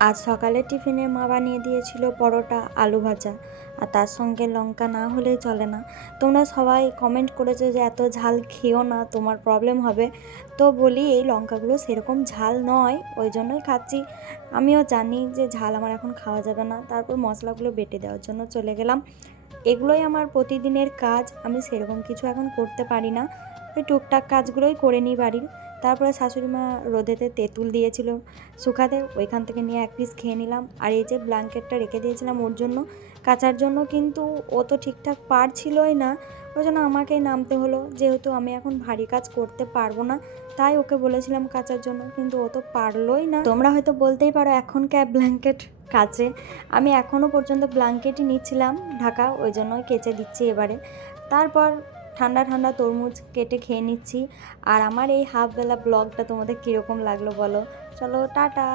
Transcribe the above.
আজ সকালে টিফিনে মা বানিয়ে দিয়েছিল পরোটা আলু ভাজা, আর তার সঙ্গে লঙ্কা না হলেই চলে না। তোমরা সবাই কমেন্ট করেছো যে এত ঝাল খেও না, তোমার প্রবলেম হবে। তো বলি এই লঙ্কাগুলো সেরকম ঝাল নয়, ওই জন্যই খাচ্ছি। আমিও জানি যে ঝাল আমার এখন খাওয়া যাবে না, তারপর মশলাগুলো বেটে দেওয়ার জন্য চলে গেলাম। এগুলোই আমার প্রতিদিনের কাজ, আমি সেরকম কিছু এখন করতে পারি না, ওই টুকটাক কাজগুলোই করে নিই বাড়ির। তারপরে শাশুড়ি মা রোদেতে তেঁতুল দিয়েছিল শুকাতে, ওইখান থেকে নিয়ে এক পিস খেয়ে নিলাম। আর এই যে ব্ল্যাঙ্কেটটা রেখে দিয়েছিলাম ওর জন্য কাচার জন্য, কিন্তু ও তো ঠিকঠাক পারছিলই না, ওই জন্য আমাকেই নামতে হলো। যেহেতু আমি এখন ভারী কাজ করতে পারবো না, তাই ওকে বলেছিলাম কাচার জন্য, কিন্তু ও তো পারলোই না। তোমরা হয়তো বলতেই পারো এখন ক্যাব ব্ল্যাঙ্কেট কাচে, আমি এখনও পর্যন্ত ব্ল্যাঙ্কেটই নিচ্ছিলাম ঢাকা, ওই জন্যই কেচে দিচ্ছি এবারে। তারপর ঠান্ডা ঠান্ডা তরমুজ কেটে খেয়ে নিচ্ছি। আর আমার এই হাফ বেলা ব্লগটা তোমাদের কীরকম লাগলো বলো। চলো টাটা।